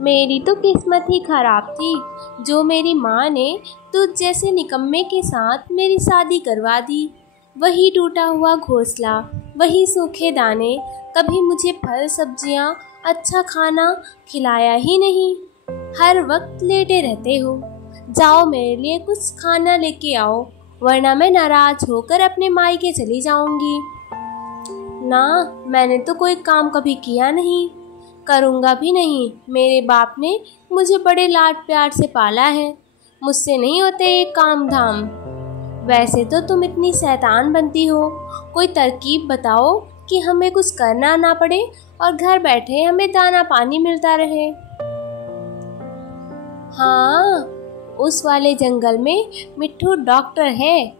मेरी तो किस्मत ही खराब थी जो मेरी माँ ने तुझ जैसे निकम्मे के साथ मेरी शादी करवा दी। वही टूटा हुआ घोंसला, वही सूखे दाने, कभी मुझे फल सब्जियाँ अच्छा खाना खिलाया ही नहीं। हर वक्त लेटे रहते हो। जाओ मेरे लिए कुछ खाना लेके आओ, वरना मैं नाराज होकर अपने मायके चली जाऊंगी। ना, मैंने तो कोई काम कभी किया नहीं, करूँगा भी नहीं। मेरे बाप ने मुझे बड़े लाड प्यार से पाला है, मुझसे नहीं होते ये काम धाम। वैसे तो तुम इतनी शैतान बनती हो, कोई तरकीब बताओ कि हमें कुछ करना ना पड़े और घर बैठे हमें दाना पानी मिलता रहे। हाँ, उस वाले जंगल में मिट्ठू डॉक्टर है,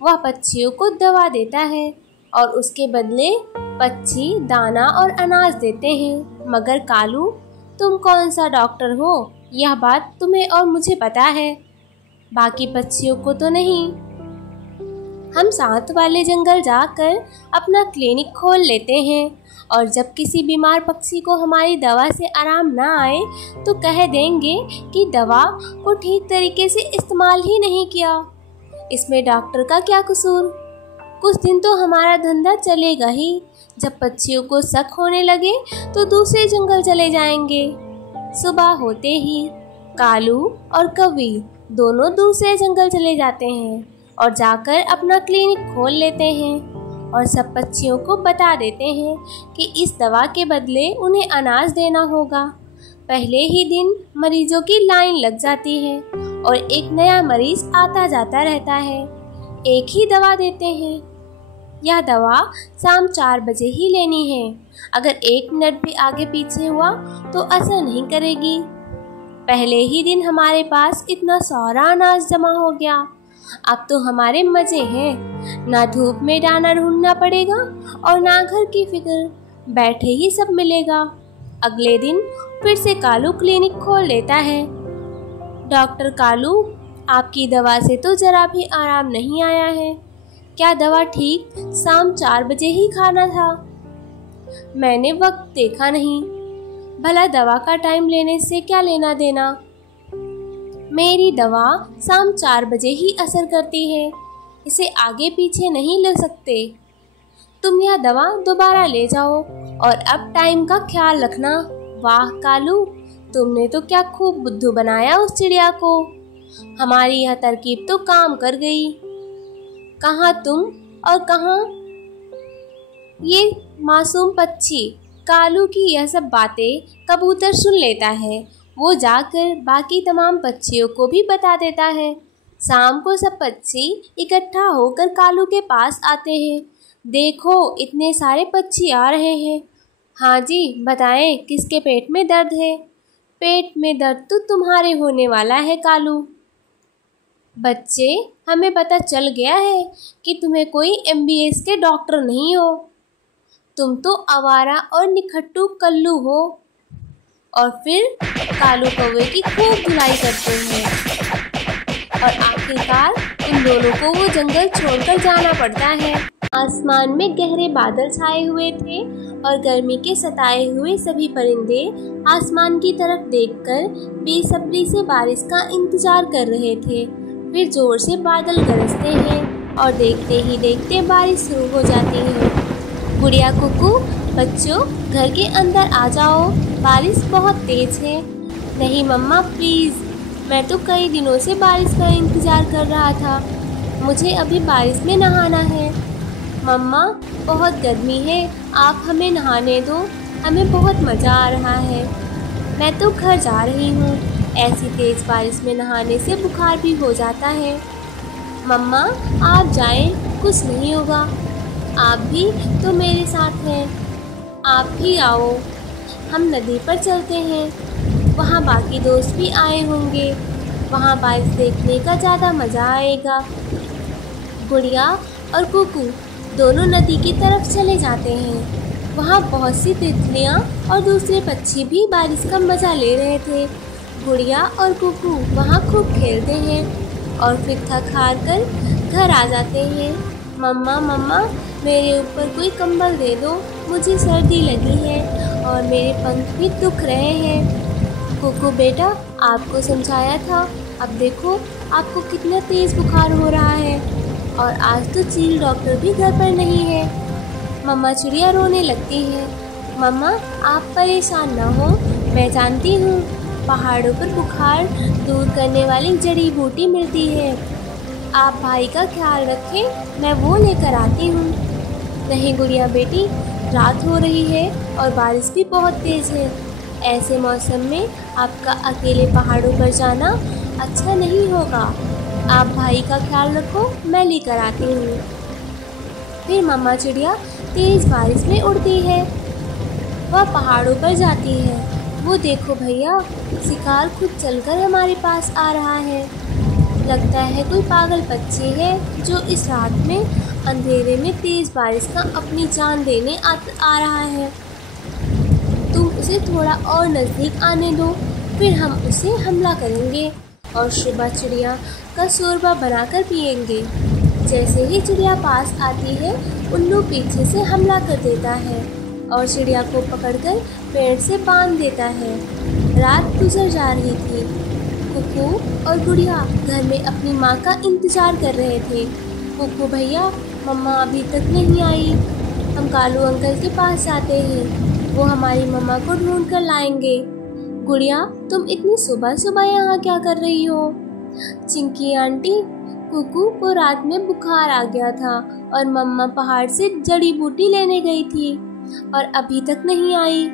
वह पक्षियों को दवा देता है और उसके बदले पक्षी दाना और अनाज देते हैं। मगर कालू, तुम कौन सा डॉक्टर हो, यह बात तुम्हें और मुझे पता है, बाकी पक्षियों को तो नहीं। हम साथ वाले जंगल जाकर अपना क्लिनिक खोल लेते हैं और जब किसी बीमार पक्षी को हमारी दवा से आराम ना आए तो कह देंगे कि दवा को ठीक तरीके से इस्तेमाल ही नहीं किया। इसमें डॉक्टर का क्या कसूर? कुछ दिन तो हमारा धंधा चलेगा ही। जब पक्षियों को शक होने लगे तो दूसरे जंगल चले जाएंगे। सुबह होते ही कालू और कौवी दोनों दूसरे जंगल चले जाते हैं और जाकर अपना क्लिनिक खोल लेते हैं और सब पक्षियों को बता देते हैं कि इस दवा के बदले उन्हें अनाज देना होगा। पहले ही दिन मरीजों की लाइन लग जाती है और एक नया मरीज आता जाता रहता है। एक ही दवा देते हैं। यह दवा शाम 4 बजे ही लेनी है। अगर 1 मिनट भी आगे पीछे हुआ तो असर नहीं करेगी। पहले ही दिन हमारे पास इतना सारा अनाज जमा हो गया। अब तो हमारे मजे हैं, ना धूप में दाना ढूंढना पड़ेगा और ना घर की फिक्र, बैठे ही सब मिलेगा। अगले दिन फिर से कालू क्लिनिक खोल देता है। डॉक्टर कालू, आपकी दवा से तो जरा भी आराम नहीं आया है। क्या दवा ठीक शाम 4 बजे ही खाना था? मैंने वक्त देखा नहीं। भला दवा का टाइम लेने से क्या लेना देना? मेरी दवा शाम 4 बजे ही असर करती है, इसे आगे पीछे नहीं ले सकते। तुम यह दवा दोबारा ले जाओ और अब टाइम का ख्याल रखना। वाह कालू, तुमने तो क्या खूब बुद्धू बनाया उस चिड़िया को। हमारी यह तरकीब तो काम कर गई। कहाँ तुम और कहाँ ये मासूम पक्षी? कालू की यह सब बातें कबूतर सुन लेता है। वो जाकर बाकी तमाम पक्षियों को भी बता देता है। शाम को सब पक्षी इकट्ठा होकर कालू के पास आते हैं। देखो, इतने सारे पक्षी आ रहे हैं। हाँ जी, बताएं किसके पेट में दर्द है? पेट में दर्द तो तुम्हारे होने वाला है कालू। बच्चे, हमें पता चल गया है कि तुम्हें कोई MBBS के डॉक्टर नहीं हो। तुम तो आवारा और निखट्टू कल्लू हो। और फिर कालू कौवे की खूब धुलाई करते हैं और आखिरकार इन दोनों को वो जंगल छोड़कर जाना पड़ता है। आसमान में गहरे बादल छाए हुए थे और गर्मी के सताए हुए सभी परिंदे आसमान की तरफ देखकर बेसब्री से बारिश का इंतजार कर रहे थे। फिर जोर से बादल गरजते हैं और देखते ही देखते बारिश शुरू हो जाती है। गुड़िया कुकू, बच्चों घर के अंदर आ जाओ, बारिश बहुत तेज है। नहीं मम्मा प्लीज़, मैं तो कई दिनों से बारिश का इंतज़ार कर रहा था, मुझे अभी बारिश में नहाना है। मम्मा बहुत गर्मी है, आप हमें नहाने दो, हमें बहुत मज़ा आ रहा है। मैं तो घर जा रही हूँ, ऐसी तेज़ बारिश में नहाने से बुखार भी हो जाता है। मम्मा आप जाएं, कुछ नहीं होगा, आप भी तो मेरे साथ हैं, आप भी आओ। हम नदी पर चलते हैं, वहाँ बाकी दोस्त भी आए होंगे, वहाँ बारिश देखने का ज़्यादा मज़ा आएगा। गुड़िया और कुकू दोनों नदी की तरफ चले जाते हैं। वहाँ बहुत सी तितलियाँ और दूसरे पक्षी भी बारिश का मज़ा ले रहे थे। गुड़िया और कुकू वहाँ खूब खेलते हैं और फिर थक हार कर घर आ जाते हैं। मम्मा मम्मा मेरे ऊपर कोई कंबल दे दो, मुझे सर्दी लगी है और मेरे पंख भी दुख रहे हैं। कुकू बेटा, आपको समझाया था, अब देखो आपको कितना तेज़ बुखार हो रहा है और आज तो चील डॉक्टर भी घर पर नहीं है। मम्मा चिड़िया रोने लगती है। मम्मा आप परेशान ना हो, मैं जानती हूँ पहाड़ों पर बुखार दूर करने वाली जड़ी बूटी मिलती है। आप भाई का ख्याल रखें, मैं वो लेकर आती हूँ। नहीं गुड़िया बेटी, रात हो रही है और बारिश भी बहुत तेज़ है। ऐसे मौसम में आपका अकेले पहाड़ों पर जाना अच्छा नहीं होगा। आप भाई का ख्याल रखो, मैं लेकर आती हूँ। फिर मम्मा चिड़िया तेज़ बारिश में उड़ती है। वह पहाड़ों पर जाती है। वो देखो भैया, शिकार खुद चलकर हमारे पास आ रहा है। लगता है कोई पागल पक्षी है जो इस रात में अंधेरे में तेज़ बारिश का अपनी जान देने आ रहा है। तुम उसे थोड़ा और नज़दीक आने दो, फिर हम उसे हमला करेंगे और सुबह चिड़िया का शोरबा बनाकर पिएंगे। जैसे ही चिड़िया पास आती है, उल्लू पीछे से हमला कर देता है और चिड़िया को पकड़कर पेड़ से बांध देता है। रात गुजर जा रही थी। कुकू और गुड़िया घर में अपनी माँ का इंतज़ार कर रहे थे। कुकू भैया, मम्मा अभी तक नहीं आई। हम कालू अंकल के पास जाते हैं, वो हमारी मम्मा को ढूंढ कर लाएंगे। गुड़िया, तुम इतनी सुबह सुबह यहाँ क्या कर रही हो? चिंकी आंटी, कुकू को रात में बुखार आ गया था और मम्मा पहाड़ से जड़ी बूटी लेने गई थी और अभी तक नहीं आई।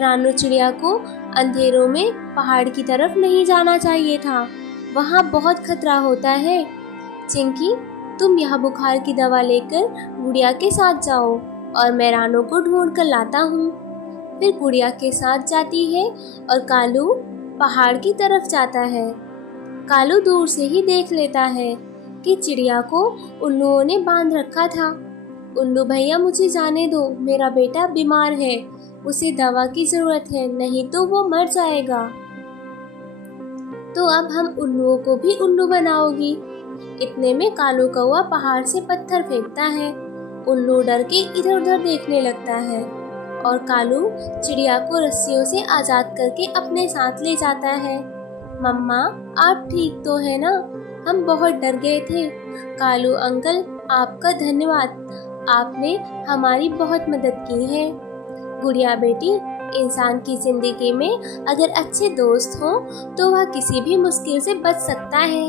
रानू चिड़िया को अंधेरों में पहाड़ की तरफ नहीं जाना चाहिए था, वहाँ बहुत खतरा होता है। चिंकी, तुम यहाँ बुखार की दवा लेकर गुड़िया के साथ जाओ और मैं रानू को ढूंढ कर लाता हूँ। फिर गुड़िया के साथ जाती है और कालू पहाड़ की तरफ जाता है। कालू दूर से ही देख लेता है कि चिड़िया को उल्लुओं ने बांध रखा था। उल्लू भैया, मुझे जाने दो, मेरा बेटा बीमार है, उसे दवा की ज़रूरत है, नहीं तो वो मर जाएगा। तो अब हम उल्लुओं को भी उल्लू बनाओगी। इतने में कालू कौआ पहाड़ से पत्थर फेंकता है। उल्लू डर के इधर उधर देखने लगता है और कालू चिड़िया को रस्सियों से आज़ाद करके अपने साथ ले जाता है। मम्मा, आप ठीक तो है ना? हम बहुत डर गए थे। कालू अंकल, आपका धन्यवाद, आपने हमारी बहुत मदद की है। गुड़िया बेटी, इंसान की ज़िंदगी में अगर अच्छे दोस्त हों तो वह किसी भी मुश्किल से बच सकता है।